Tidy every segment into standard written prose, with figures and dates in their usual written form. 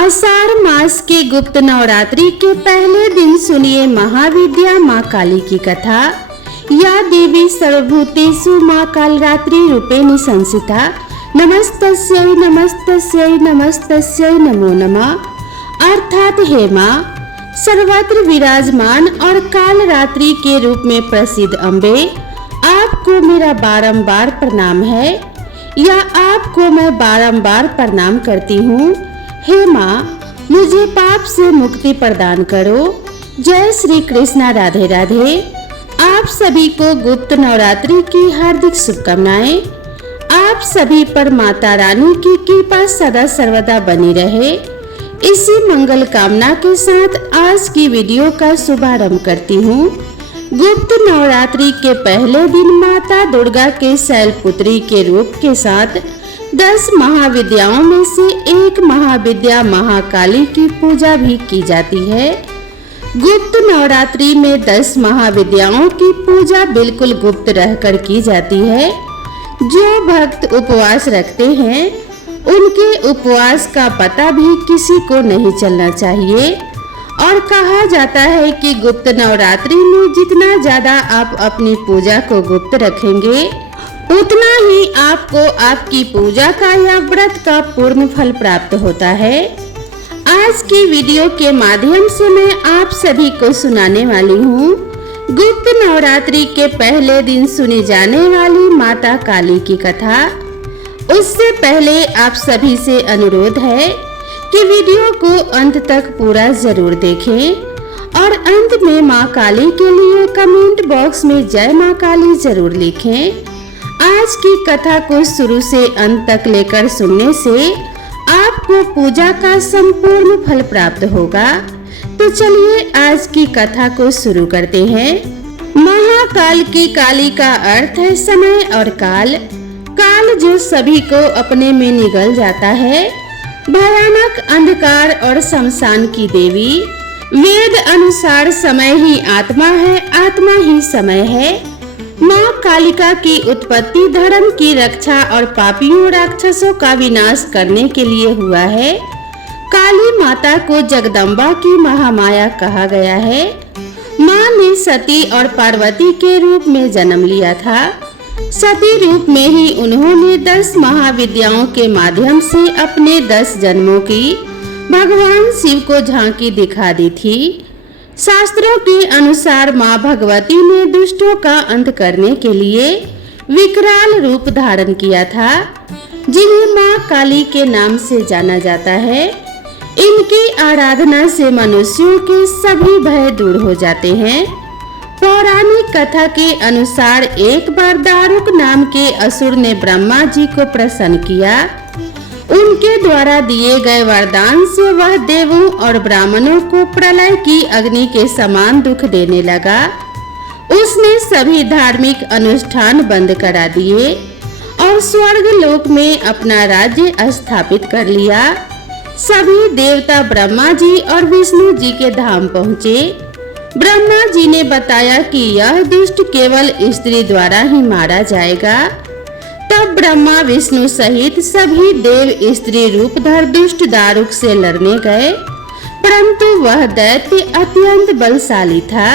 आषाढ़ मास के गुप्त नवरात्रि के पहले दिन सुनिए महाविद्या माँ काली की कथा। या देवी सर्वभूतेषु माँ कालरात्रि रूपेण संस्थिता नमस्तस्यै नमस्तस्यै नमस्तस्यै नमो नमः। अर्थात हे माँ सर्वत्र विराजमान और कालरात्रि के रूप में प्रसिद्ध अम्बे, आपको मेरा बारंबार प्रणाम है या आपको मैं बारंबार प्रणाम करती हूँ। हे माँ मुझे पाप से मुक्ति प्रदान करो। जय श्री कृष्णा, राधे राधे। आप सभी को गुप्त नवरात्रि की हार्दिक शुभकामनाएं। आप सभी पर माता रानी की कृपा सदा सर्वदा बनी रहे, इसी मंगल कामना के साथ आज की वीडियो का शुभारंभ करती हूँ। गुप्त नवरात्रि के पहले दिन माता दुर्गा के शैलपुत्री के रूप के साथ 10 महाविद्याओं में से एक महाविद्या महाकाली की पूजा भी की जाती है। गुप्त नवरात्रि में 10 महाविद्याओं की पूजा बिल्कुल गुप्त रहकर की जाती है। जो भक्त उपवास रखते हैं उनके उपवास का पता भी किसी को नहीं चलना चाहिए। और कहा जाता है कि गुप्त नवरात्रि में जितना ज्यादा आप अपनी पूजा को गुप्त रखेंगे उतना ही आपको आपकी पूजा का या व्रत का पूर्ण फल प्राप्त होता है। आज की वीडियो के माध्यम से मैं आप सभी को सुनाने वाली हूँ गुप्त नवरात्रि के पहले दिन सुनी जाने वाली माता काली की कथा। उससे पहले आप सभी से अनुरोध है कि वीडियो को अंत तक पूरा जरूर देखें और अंत में माँ काली के लिए कमेंट बॉक्स में जय माँ काली जरूर लिखें। आज की कथा को शुरू से अंत तक लेकर सुनने से आपको पूजा का संपूर्ण फल प्राप्त होगा। तो चलिए आज की कथा को शुरू करते हैं। महाकाल की काली का अर्थ है समय और काल। काल जो सभी को अपने में निगल जाता है। भयानक अंधकार और शमशान की देवी। वेद अनुसार समय ही आत्मा है, आत्मा ही समय है। माँ कालिका की उत्पत्ति धर्म की रक्षा और पापियों राक्षसों का विनाश करने के लिए हुआ है। काली माता को जगदम्बा की महामाया कहा गया है। माँ ने सती और पार्वती के रूप में जन्म लिया था। सती रूप में ही उन्होंने 10 महाविद्याओं के माध्यम से अपने 10 जन्मों की भगवान शिव को झांकी दिखा दी थी। शास्त्रों के अनुसार माँ भगवती ने दुष्टों का अंत करने के लिए विकराल रूप धारण किया था, जिन्हें माँ काली के नाम से जाना जाता है। इनकी आराधना से मनुष्यों के सभी भय दूर हो जाते हैं। पौराणिक कथा के अनुसार एक बार दारुक नाम के असुर ने ब्रह्मा जी को प्रसन्न किया। उनके द्वारा दिए गए वरदान से वह देवों और ब्राह्मणों को प्रलय की अग्नि के समान दुख देने लगा। उसने सभी धार्मिक अनुष्ठान बंद करा दिए और स्वर्ग लोक में अपना राज्य स्थापित कर लिया। सभी देवता ब्रह्मा जी और विष्णु जी के धाम पहुँचे। ब्रह्मा जी ने बताया कि यह दुष्ट केवल स्त्री द्वारा ही मारा जाएगा। तब ब्रह्मा विष्णु सहित सभी देव स्त्री रूप धर दुष्ट दारुक से लड़ने गए, परंतु वह दैत्य अत्यंत बलशाली था।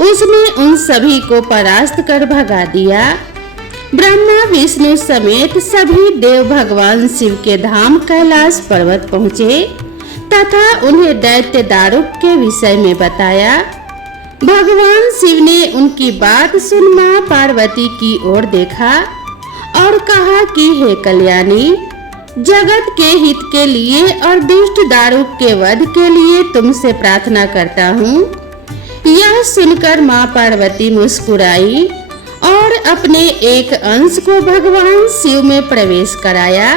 उसने उन सभी को परास्त कर भगा दिया। ब्रह्मा विष्णु समेत सभी देव भगवान शिव के धाम कैलाश पर्वत पहुँचे तथा उन्हें दैत्य दारुक के विषय में बताया। भगवान शिव ने उनकी बात सुन माँ पार्वती की ओर देखा और कहा कि हे कल्याणी, जगत के हित के लिए और दुष्ट दारुक के वध के लिए तुमसे प्रार्थना करता हूँ। यह सुनकर माँ पार्वती मुस्कुराई और अपने एक अंश को भगवान शिव में प्रवेश कराया,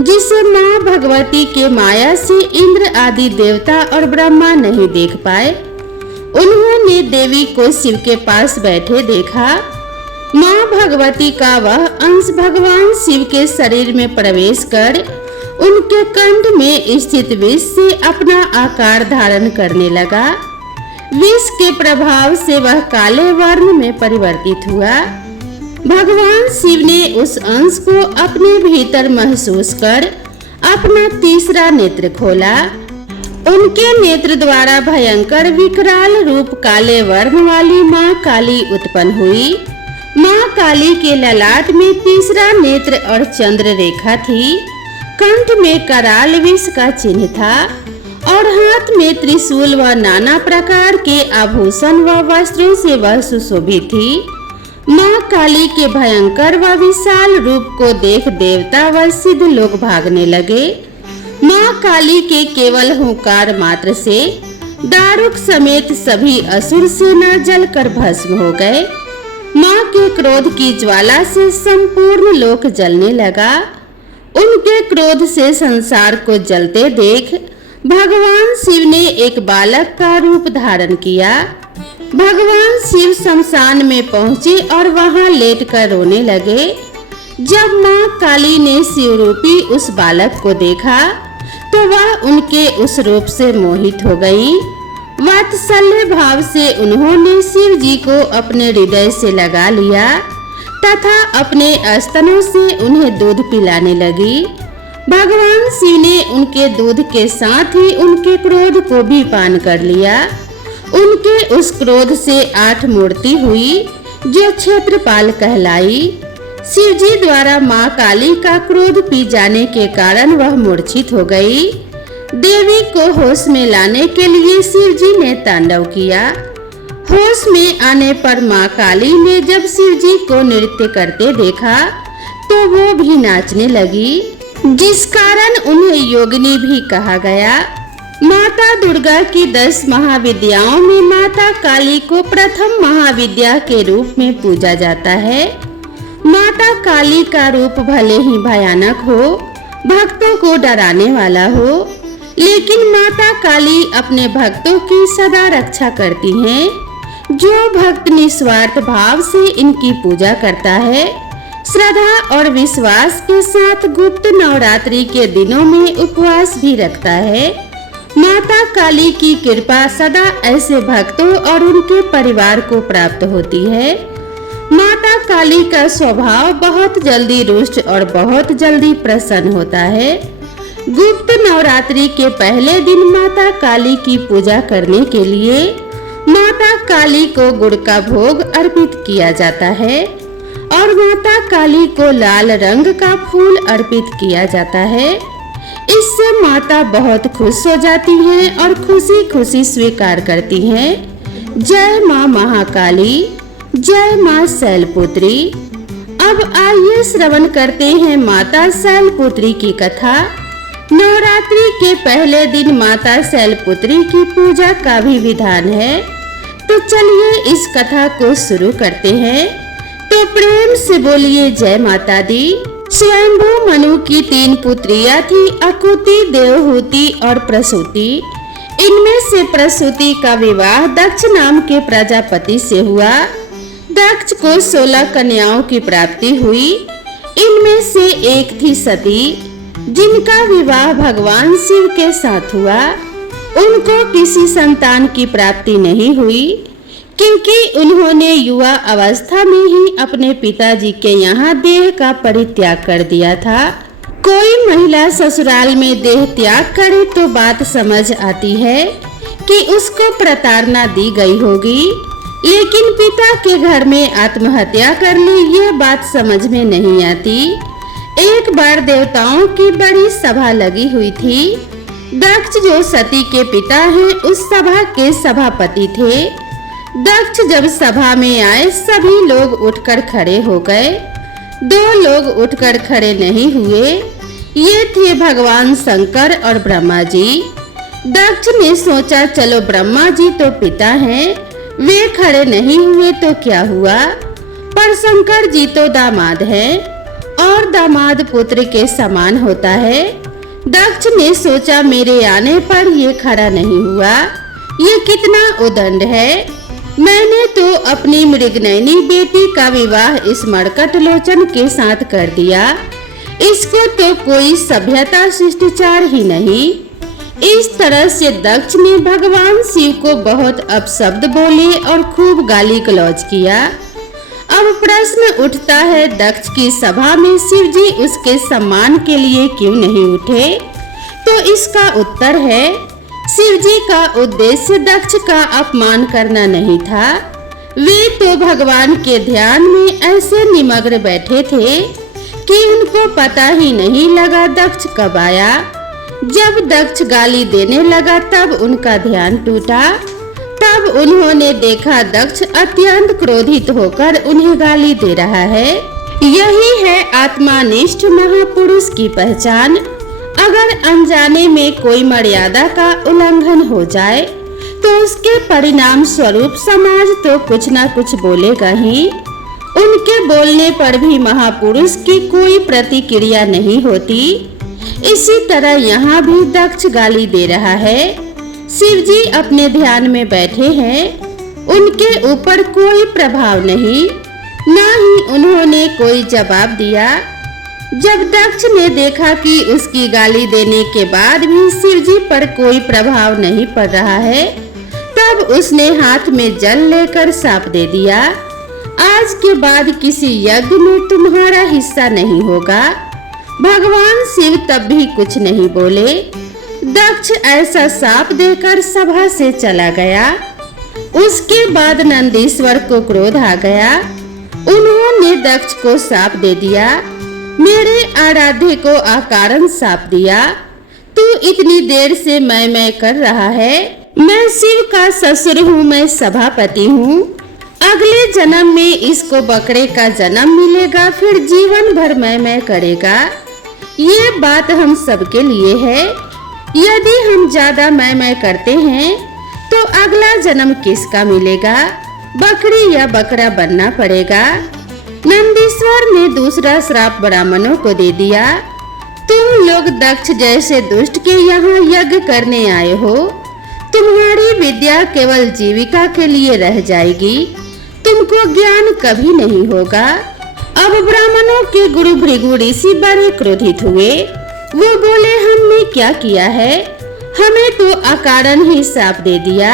जिसे माँ भगवती के माया से इंद्र आदि देवता और ब्रह्मा नहीं देख पाए। उन्होंने देवी को शिव के पास बैठे देखा। माँ भगवती का वह अंश भगवान शिव के शरीर में प्रवेश कर उनके कंठ में स्थित विष से अपना आकार धारण करने लगा। विष के प्रभाव से वह काले वर्ण में परिवर्तित हुआ। भगवान शिव ने उस अंश को अपने भीतर महसूस कर अपना तीसरा नेत्र खोला। उनके नेत्र द्वारा भयंकर विकराल रूप काले वर्ण वाली माँ काली उत्पन्न हुई। माँ काली के ललाट में तीसरा नेत्र और चंद्र रेखा थी। कंठ में कराल विष का चिन्ह था और हाथ में त्रिशूल व नाना प्रकार के आभूषण व वस्त्रों से वह सुशोभित थी। माँ काली के भयंकर व विशाल रूप को देख देवता व सिद्ध लोग भागने लगे। माँ काली के केवल हुंकार मात्र से दारुक समेत सभी असुर सेना जलकर भस्म हो गए। माँ के क्रोध की ज्वाला से संपूर्ण लोक जलने लगा। उनके क्रोध से संसार को जलते देख भगवान शिव ने एक बालक का रूप धारण किया। भगवान शिव शमशान में पहुंचे और वहां लेटकर रोने लगे। जब माँ काली ने शिव रूपी उस बालक को देखा तो वह उनके उस रूप से मोहित हो गई। वात्सल्य भाव से उन्होंने शिव जी को अपने हृदय से लगा लिया तथा अपने स्तनों से उन्हें दूध पिलाने लगी। भगवान शिव ने उनके दूध के साथ ही उनके क्रोध को भी पान कर लिया। उनके उस क्रोध से 8 मूर्ति हुई जो क्षेत्रपाल कहलाई। शिव जी द्वारा माँ काली का क्रोध पी जाने के कारण वह मूर्छित हो गई। देवी को होश में लाने के लिए शिव जी ने तांडव किया। होश में आने पर माँ काली ने जब शिव जी को नृत्य करते देखा तो वो भी नाचने लगी, जिस कारण उन्हें योगिनी भी कहा गया। माता दुर्गा की 10 महाविद्याओं में माता काली को प्रथम महाविद्या के रूप में पूजा जाता है। माता काली का रूप भले ही भयानक हो, भक्तों को डराने वाला हो, लेकिन माता काली अपने भक्तों की सदा रक्षा करती हैं। जो भक्त निस्वार्थ भाव से इनकी पूजा करता है, श्रद्धा और विश्वास के साथ गुप्त नवरात्रि के दिनों में उपवास भी रखता है, माता काली की कृपा सदा ऐसे भक्तों और उनके परिवार को प्राप्त होती है। माता काली का स्वभाव बहुत जल्दी रुष्ट और बहुत जल्दी प्रसन्न होता है। गुप्त नवरात्रि के पहले दिन माता काली की पूजा करने के लिए माता काली को गुड़ का भोग अर्पित किया जाता है और माता काली को लाल रंग का फूल अर्पित किया जाता है। इससे माता बहुत खुश हो जाती हैं और खुशी खुशी स्वीकार करती हैं। जय माँ महाकाली, जय माँ शैलपुत्री। अब आइए श्रवण करते हैं माता शैलपुत्री की कथा। नवरात्रि के पहले दिन माता शैलपुत्री की पूजा का भी विधान है, तो चलिए इस कथा को शुरू करते हैं। तो प्रेम से बोलिए जय माता दी। स्वयंभू मनु की 3 पुत्रियां थी, अकुति, देवहूति और प्रसूति। इनमें से प्रसूति का विवाह दक्ष नाम के प्रजापति से हुआ। दक्ष को 16 कन्याओं की प्राप्ति हुई। इनमें से एक थी सती, जिनका विवाह भगवान शिव के साथ हुआ। उनको किसी संतान की प्राप्ति नहीं हुई, क्योंकि उन्होंने युवा अवस्था में ही अपने पिताजी के यहाँ देह का परित्याग कर दिया था। कोई महिला ससुराल में देह त्याग करे तो बात समझ आती है कि उसको प्रताड़ना दी गई होगी, लेकिन पिता के घर में आत्महत्या कर ली, ये बात समझ में नहीं आती। एक बार देवताओं की बड़ी सभा लगी हुई थी। दक्ष जो सती के पिता हैं, उस सभा के सभापति थे। दक्ष जब सभा में आए, सभी लोग उठकर खड़े हो गए। 2 लोग उठकर खड़े नहीं हुए, ये थे भगवान शंकर और ब्रह्मा जी। दक्ष ने सोचा चलो ब्रह्मा जी तो पिता हैं, वे खड़े नहीं हुए तो क्या हुआ, पर शंकर जी तो दामाद हैं और दामाद पुत्र के समान होता है। दक्ष ने सोचा मेरे आने पर ये खड़ा नहीं हुआ, ये कितना उदंड है। मैंने तो अपनी मृगनयनी बेटी का विवाह इस मरकट लोचन के साथ कर दिया, इसको तो कोई सभ्यता शिष्टाचार ही नहीं। इस तरह से दक्ष ने भगवान शिव को बहुत अपशब्द बोले और खूब गाली गलौज किया। अब प्रश्न उठता है, दक्ष की सभा में शिव जी उसके सम्मान के लिए क्यों नहीं उठे? तो इसका उत्तर है, शिव जी का उद्देश्य दक्ष का अपमान करना नहीं था। वे तो भगवान के ध्यान में ऐसे निमग्न बैठे थे कि उनको पता ही नहीं लगा दक्ष कब आया। जब दक्ष गाली देने लगा तब उनका ध्यान टूटा। तब उन्होंने देखा दक्ष अत्यंत क्रोधित होकर उन्हें गाली दे रहा है। यही है आत्मानिष्ठ महापुरुष की पहचान। अगर अनजाने में कोई मर्यादा का उल्लंघन हो जाए तो उसके परिणाम स्वरूप समाज तो कुछ न कुछ बोलेगा ही। उनके बोलने पर भी महापुरुष की कोई प्रतिक्रिया नहीं होती। इसी तरह यहाँ भी दक्ष गाली दे रहा है। शिव जी अपने ध्यान में बैठे हैं, उनके ऊपर कोई प्रभाव नहीं, न ही उन्होंने कोई जवाब दिया। जब दक्ष ने देखा कि उसकी गाली देने के बाद भी शिव जी पर कोई प्रभाव नहीं पड़ रहा है, तब उसने हाथ में जल लेकर शाप दे दिया, आज के बाद किसी यज्ञ में तुम्हारा हिस्सा नहीं होगा। भगवान शिव तब भी कुछ नहीं बोले। दक्ष ऐसा शाप देकर सभा से चला गया। उसके बाद नंदीश्वर को क्रोध आ गया। उन्होंने दक्ष को शाप दे दिया, मेरे आराध्य को अकारण शाप दिया। तू इतनी देर से मैं कर रहा है। मैं शिव का ससुर हूँ, मैं सभापति हूँ। अगले जन्म में इसको बकरे का जन्म मिलेगा, फिर जीवन भर मैं करेगा। ये बात हम सबके लिए है। यदि हम ज्यादा मैं करते हैं तो अगला जन्म किसका मिलेगा? बकरी या बकरा बनना पड़ेगा। नंदीश्वर ने दूसरा श्राप ब्राह्मणों को दे दिया, तुम लोग दक्ष जैसे दुष्ट के यहाँ यज्ञ करने आए हो। तुम्हारी विद्या केवल जीविका के लिए रह जाएगी, तुमको ज्ञान कभी नहीं होगा। अब ब्राह्मणों के गुरु भृगु ऋषि बड़े क्रोधित हुए। वो बोले, हमने क्या किया है? हमें तो अकारण ही श्राप दे दिया।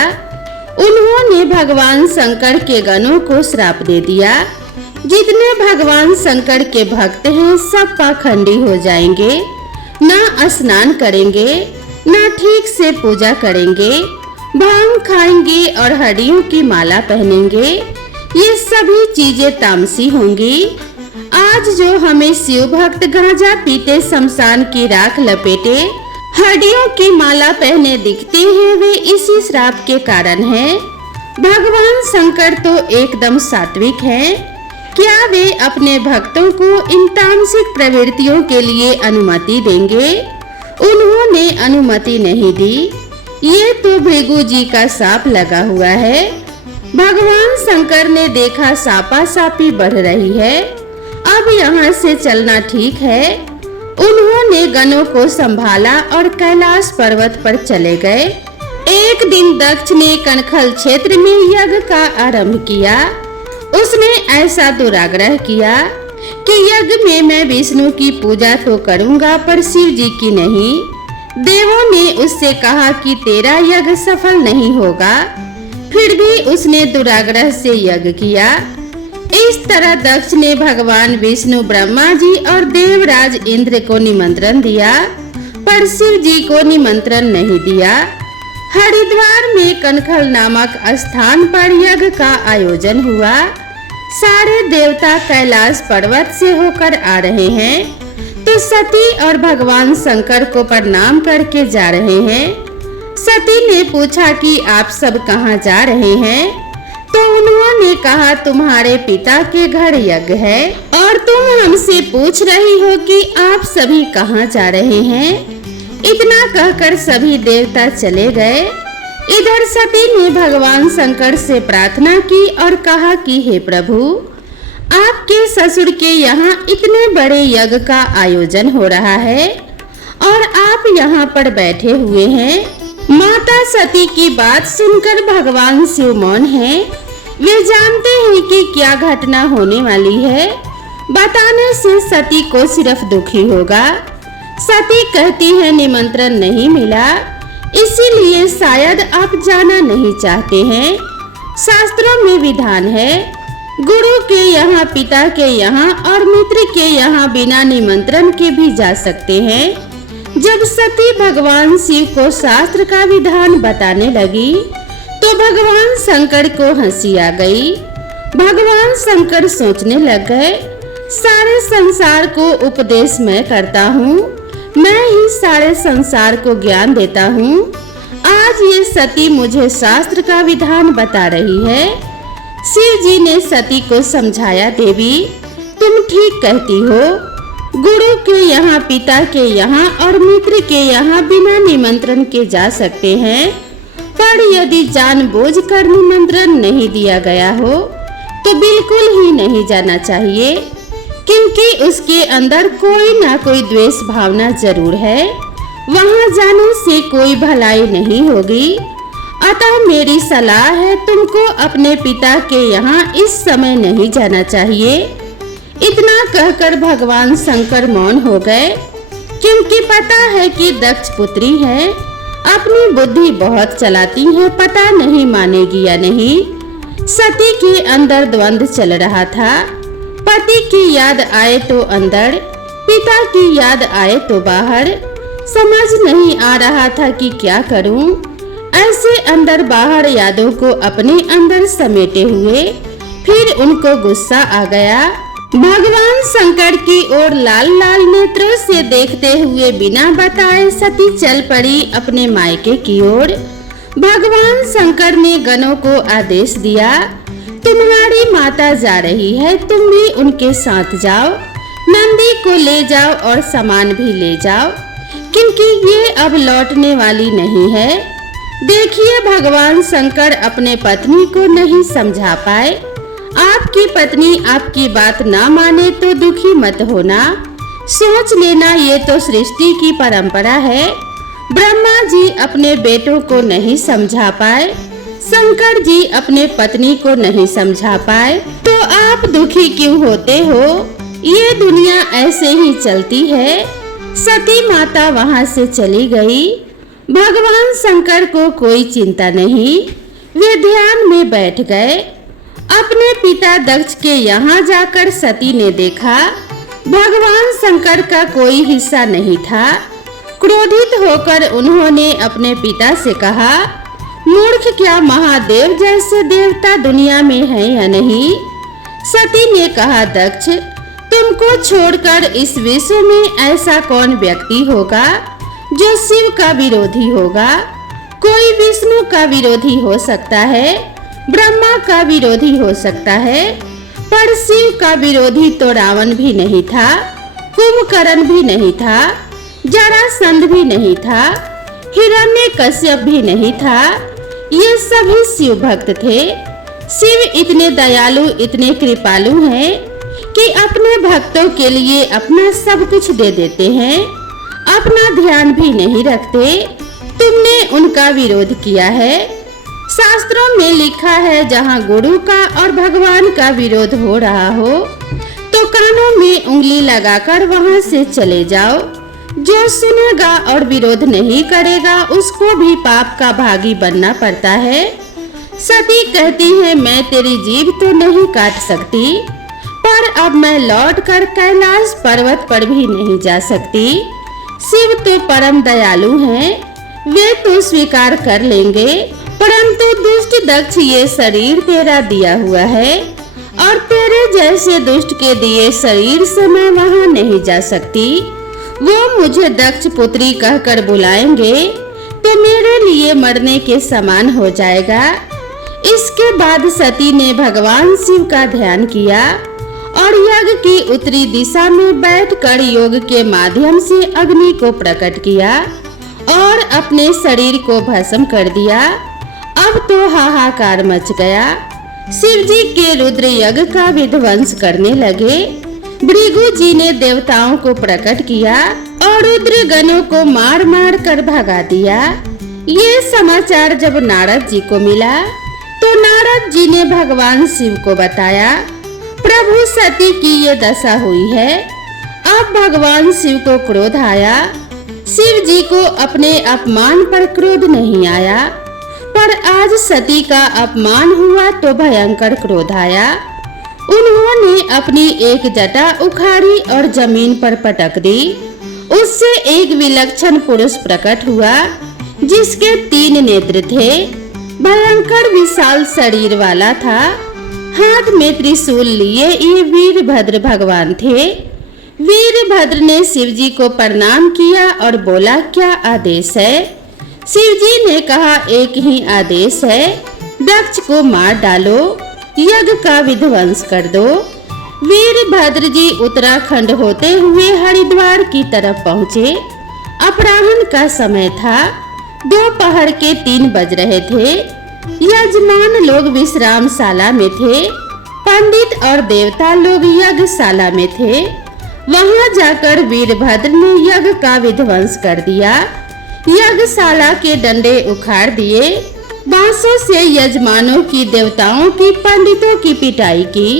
उन्होंने भगवान शंकर के गणों को श्राप दे दिया, जितने भगवान शंकर के भक्त हैं सब पाखंडी हो जाएंगे, ना स्नान करेंगे, ना ठीक से पूजा करेंगे, भांग खाएंगे और हड्डियों की माला पहनेंगे। ये सभी चीजें तामसी होंगी। आज जो हमें शिव भक्त गांजा पीते, शमशान की राख लपेटे, हड्डियों की माला पहने दिखते हैं, वे इसी श्राप के कारण हैं। भगवान शंकर तो एकदम सात्विक हैं। क्या वे अपने भक्तों को इन तामसिक प्रवृत्तियों के लिए अनुमति देंगे? उन्होंने अनुमति नहीं दी। ये तो भृगु जी का शाप लगा हुआ है। भगवान शंकर ने देखा सापा सापी बढ़ रही है, अब यहाँ से चलना ठीक है। उन्होंने गणों को संभाला और कैलाश पर्वत पर चले गए। एक दिन दक्ष ने कनखल क्षेत्र में यज्ञ का आरंभ किया। उसने ऐसा दुराग्रह किया कि यज्ञ में मैं विष्णु की पूजा तो करूंगा पर शिव जी की नहीं। देवों ने उससे कहा कि तेरा यज्ञ सफल नहीं होगा, फिर भी उसने दुराग्रह से यज्ञ किया। इस तरह दक्ष ने भगवान विष्णु, ब्रह्मा जी और देवराज इंद्र को निमंत्रण दिया, पर शिव जी को निमंत्रण नहीं दिया। हरिद्वार में कनखल नामक स्थान पर यज्ञ का आयोजन हुआ। सारे देवता कैलाश पर्वत से होकर आ रहे हैं, तो सती और भगवान शंकर को प्रणाम करके जा रहे हैं। सती ने पूछा कि आप सब कहाँ जा रहे हैं? तो उन्होंने कहा, तुम्हारे पिता के घर यज्ञ है और तुम हमसे पूछ रही हो कि आप सभी कहाँ जा रहे हैं। इतना कहकर सभी देवता चले गए। इधर सती ने भगवान शंकर से प्रार्थना की और कहा कि हे प्रभु, आपके ससुर के यहाँ इतने बड़े यज्ञ का आयोजन हो रहा है और आप यहाँ पर बैठे हुए हैं। माता सती की बात सुनकर भगवान शिव मौन हैं। वे जानते हैं कि क्या घटना होने वाली है। बताने से सती को सिर्फ दुखी होगा। सती कहती है, निमंत्रण नहीं मिला, इसीलिए शायद आप जाना नहीं चाहते हैं। शास्त्रों में विधान है, गुरु के यहाँ, पिता के यहाँ और मित्र के यहाँ बिना निमंत्रण के भी जा सकते हैं। जब सती भगवान शिव को शास्त्र का विधान बताने लगी तो भगवान शंकर को हंसी आ गई। भगवान शंकर सोचने लग गए, सारे संसार को उपदेश मैं करता हूँ, मैं ही सारे संसार को ज्ञान देता हूँ। आज ये सती मुझे शास्त्र का विधान बता रही है। शिव जी ने सती को समझाया, देवी तुम ठीक कहती हो, गुरु के यहाँ, पिता के यहाँ और मित्र के यहाँ बिना निमंत्रण के जा सकते हैं, पर यदि जानबूझकर निमंत्रण नहीं दिया गया हो तो बिल्कुल ही नहीं जाना चाहिए, क्योंकि उसके अंदर कोई ना कोई द्वेष भावना जरूर है। वहाँ जाने से कोई भलाई नहीं होगी। अतः मेरी सलाह है, तुमको अपने पिता के यहाँ इस समय नहीं जाना चाहिए। इतना कहकर भगवान शंकर मौन हो गए, क्योंकि पता है कि दक्ष पुत्री है, अपनी बुद्धि बहुत चलाती है, पता नहीं मानेगी या नहीं। सती के अंदर द्वंद्व चल रहा था, पति की याद आए तो अंदर, पिता की याद आए तो बाहर। समझ नहीं आ रहा था कि क्या करूं। ऐसे अंदर बाहर यादों को अपने अंदर समेटे हुए फिर उनको गुस्सा आ गया। भगवान शंकर की ओर लाल लाल नेत्रों से देखते हुए बिना बताए सती चल पड़ी अपने मायके की ओर। भगवान शंकर ने गणों को आदेश दिया, तुम्हारी माता जा रही है, तुम भी उनके साथ जाओ, नंदी को ले जाओ और सामान भी ले जाओ, क्योंकि ये अब लौटने वाली नहीं है। देखिए, भगवान शंकर अपने पत्नी को नहीं समझा पाए। आपकी पत्नी आपकी बात ना माने तो दुखी मत होना, सोच लेना ये तो सृष्टि की परंपरा है। ब्रह्मा जी अपने बेटों को नहीं समझा पाए, शंकर जी अपने पत्नी को नहीं समझा पाए, तो आप दुखी क्यों होते हो? ये दुनिया ऐसे ही चलती है। सती माता वहाँ से चली गई। भगवान शंकर को कोई चिंता नहीं, वे ध्यान में बैठ गए। अपने पिता दक्ष के यहाँ जाकर सती ने देखा भगवान शंकर का कोई हिस्सा नहीं था। क्रोधित होकर उन्होंने अपने पिता से कहा, मूर्ख, क्या महादेव जैसे देवता दुनिया में है या नहीं? सती ने कहा, दक्ष, तुमको छोड़कर इस विश्व में ऐसा कौन व्यक्ति होगा जो शिव का विरोधी होगा? कोई विष्णु का विरोधी हो सकता है, ब्रह्मा का विरोधी हो सकता है, पर शिव का विरोधी तो रावण भी नहीं था, कुंभकर्ण भी नहीं था, जरासंध भी नहीं था, हिरण्यकश्यप भी नहीं था। ये सभी शिव भक्त थे। शिव इतने दयालु, इतने कृपालु हैं कि अपने भक्तों के लिए अपना सब कुछ दे देते हैं, अपना ध्यान भी नहीं रखते। तुमने उनका विरोध किया है। शास्त्रों में लिखा है, जहाँ गुरु का और भगवान का विरोध हो रहा हो तो कानों में उंगली लगाकर वहाँ से चले जाओ। जो सुनेगा और विरोध नहीं करेगा उसको भी पाप का भागी बनना पड़ता है। सती कहती है, मैं तेरी जीभ तो नहीं काट सकती, पर अब मैं लौटकर कैलाश पर्वत पर भी नहीं जा सकती। शिव तो परम दयालु हैं, वे तो स्वीकार कर लेंगे, परंतु दुष्ट दक्ष ये शरीर तेरा दिया हुआ है और तेरे जैसे दुष्ट के दिए शरीर से मैं वहाँ नहीं जा सकती। वो मुझे दक्ष पुत्री कहकर बुलाएंगे तो मेरे लिए मरने के समान हो जाएगा। इसके बाद सती ने भगवान शिव का ध्यान किया और यज्ञ की उत्तरी दिशा में बैठकर योग के माध्यम से अग्नि को प्रकट किया और अपने शरीर को भस्म कर दिया। अब तो हाहाकार मच गया। शिव जी के रुद्र यज्ञ का विध्वंस करने लगे। भृगु जी ने देवताओं को प्रकट किया और रुद्र गणों को मार मार कर भगा दिया। ये समाचार जब नारद जी को मिला तो नारद जी ने भगवान शिव को बताया, प्रभु सती की ये दशा हुई है। अब भगवान शिव को क्रोध आया। शिव जी को अपने अपमान पर क्रोध नहीं आया, पर आज सती का अपमान हुआ तो भयंकर क्रोध आया। उन्होंने अपनी एक जटा उखाड़ी और जमीन पर पटक दी। उससे एक विलक्षण पुरुष प्रकट हुआ जिसके 3 नेत्र थे, भयंकर विशाल शरीर वाला था। हाथ में त्रिशूल लिए ये वीरभद्र भगवान थे। वीरभद्र ने शिवजी को प्रणाम किया और बोला, क्या आदेश है? शिवजी ने कहा, एक ही आदेश है, दक्ष को मार डालो, यज्ञ का विध्वंस कर दो। वीरभद्र जी उत्तराखंड होते हुए हरिद्वार की तरफ पहुँचे। अपराह्न का समय था, दोपहर के 3 बज रहे थे। यजमान लोग विश्रामशाला में थे, पंडित और देवता लोग यज्ञशाला में थे। वहां जाकर वीरभद्र ने यज्ञ का विध्वंस कर दिया। यज्ञशाला के डंडे उखाड़ दिए, बांसों से यजमानों की, देवताओं की, पंडितों की पिटाई की।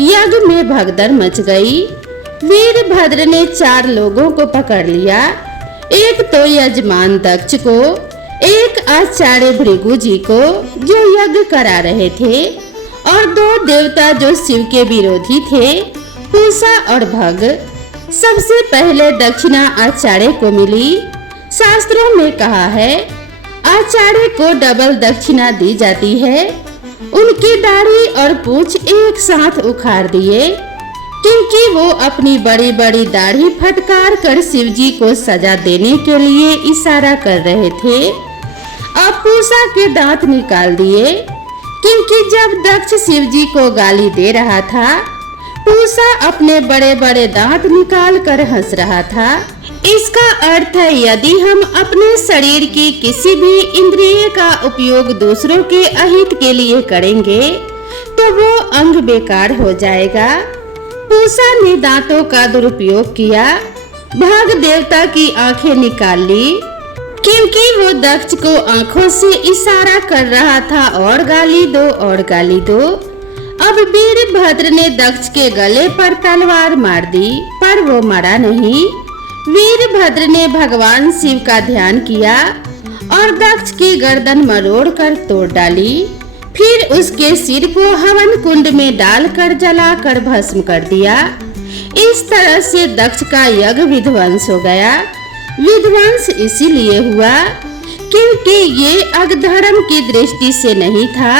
यज्ञ में भगदड़ मच गई। वीरभद्र ने 4 लोगों को पकड़ लिया, एक तो यजमान दक्ष को, एक आचार्य भृगु जी को जो यज्ञ करा रहे थे, और 2 देवता जो शिव के विरोधी थे, पूषा और भग। सबसे पहले दक्षिणा आचार्य को मिली। शास्त्रों में कहा है, आचार्य को डबल दक्षिणा दी जाती है। उनकी दाढ़ी और पूंछ एक साथ उखाड़ दिए, क्योंकि वो अपनी बड़ी बड़ी दाढ़ी फटकार कर शिवजी को सजा देने के लिए इशारा कर रहे थे। अब पूषा के दांत निकाल दिए, क्योंकि जब दक्ष शिवजी को गाली दे रहा था, पूषा अपने बड़े बड़े दांत निकाल कर हंस रहा था। इसका अर्थ है, यदि हम अपने शरीर की किसी भी इंद्रिय का उपयोग दूसरों के अहित के लिए करेंगे तो वो अंग बेकार हो जाएगा। पूषा ने दांतों का दुरुपयोग किया, भाग देवता की आंखें निकाल ली, क्योंकि वो दक्ष को आंखों से इशारा कर रहा था, और गाली दो और गाली दो। अब वीरभद्र ने दक्ष के गले पर तलवार मार दी, पर वो मरा नहीं। वीरभद्र ने भगवान शिव का ध्यान किया और दक्ष की गर्दन मरोड़ कर तोड़ डाली। फिर उसके सिर को हवन कुंड में डालकर जलाकर भस्म कर दिया। इस तरह से दक्ष का यज्ञ विध्वंस हो गया। विध्वंस इसीलिए हुआ क्योंकि ये अधर्म की दृष्टि से नहीं था,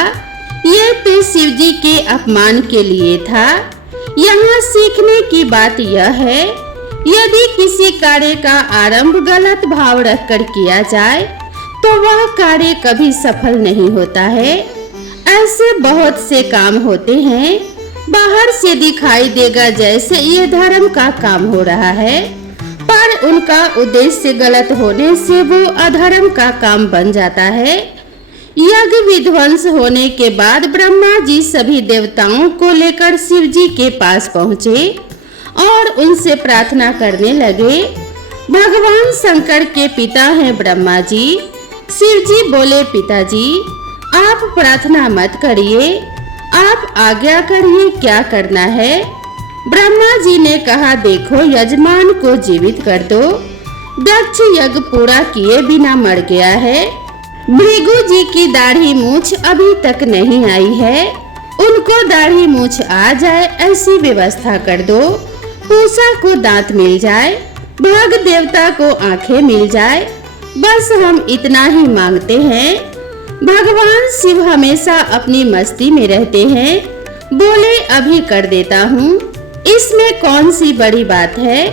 ये तो शिवजी के अपमान के लिए था। यहाँ सीखने की बात यह है, यदि किसी कार्य का आरंभ गलत भाव रखकर किया जाए तो वह कार्य कभी सफल नहीं होता है। ऐसे बहुत से काम होते हैं, बाहर से दिखाई देगा जैसे ये धर्म का काम हो रहा है, पर उनका उद्देश्य गलत होने से वो अधर्म का काम बन जाता है। यज्ञ विध्वंस होने के बाद ब्रह्मा जी सभी देवताओं को लेकर शिव जी के पास पहुँचे और उनसे प्रार्थना करने लगे। भगवान शंकर के पिता हैं ब्रह्मा जी। शिव जी बोले, पिताजी आप प्रार्थना मत करिए, आप आज्ञा करिए क्या करना है। ब्रह्मा जी ने कहा, देखो यजमान को जीवित कर दो। दक्ष यज्ञ पूरा किए बिना मर गया है। भृगु जी की दाढ़ी मूछ अभी तक नहीं आई है, उनको दाढ़ी मूछ आ जाए ऐसी व्यवस्था कर दो। पूषा को दांत मिल जाए, भग देवता को आंखें मिल जाए, बस हम इतना ही मांगते हैं। भगवान शिव हमेशा अपनी मस्ती में रहते हैं। बोले, अभी कर देता हूँ, इसमें कौन सी बड़ी बात है।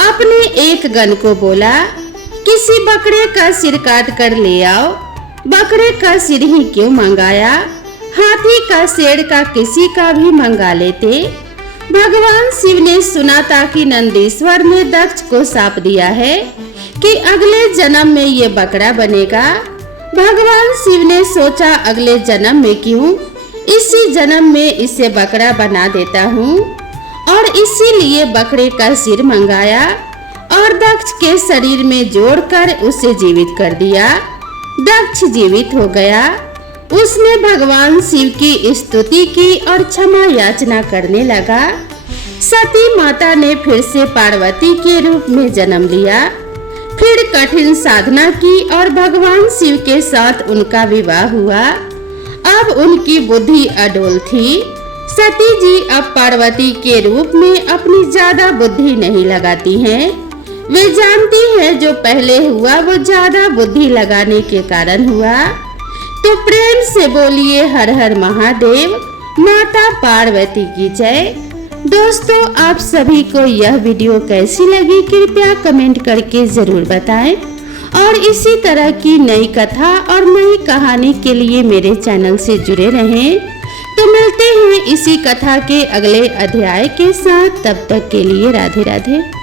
अपने एक गण को बोला, किसी बकरे का सिर काट कर ले आओ। बकरे का सिर ही क्यों मंगाया, हाथी का, शेर का, किसी का भी मंगा लेते। भगवान शिव ने सुना था कि नंदीश्वर ने दक्ष को शाप दिया है कि अगले जन्म में ये बकरा बनेगा। भगवान शिव ने सोचा, अगले जन्म में क्यों, इसी जन्म में इसे बकरा बना देता हूँ, और इसीलिए बकरे का सिर मंगाया और दक्ष के शरीर में जोड़कर उसे जीवित कर दिया। दक्ष जीवित हो गया। उसने भगवान शिव की स्तुति की और क्षमा याचना करने लगा। सती माता ने फिर से पार्वती के रूप में जन्म लिया, फिर कठिन साधना की और भगवान शिव के साथ उनका विवाह हुआ। अब उनकी बुद्धि अडोल थी, सती जी अब पार्वती के रूप में अपनी ज्यादा बुद्धि नहीं लगाती हैं। वे जानती हैं जो पहले हुआ वो ज्यादा बुद्धि लगाने के कारण हुआ। तो प्रेम से बोलिए हर हर महादेव, माता पार्वती की जय। दोस्तों, आप सभी को यह वीडियो कैसी लगी कृपया कमेंट करके जरूर बताएं और इसी तरह की नई कथा और नई कहानी के लिए मेरे चैनल से जुड़े रहें। तो मिलते हैं इसी कथा के अगले अध्याय के साथ, तब तक के लिए राधे राधे।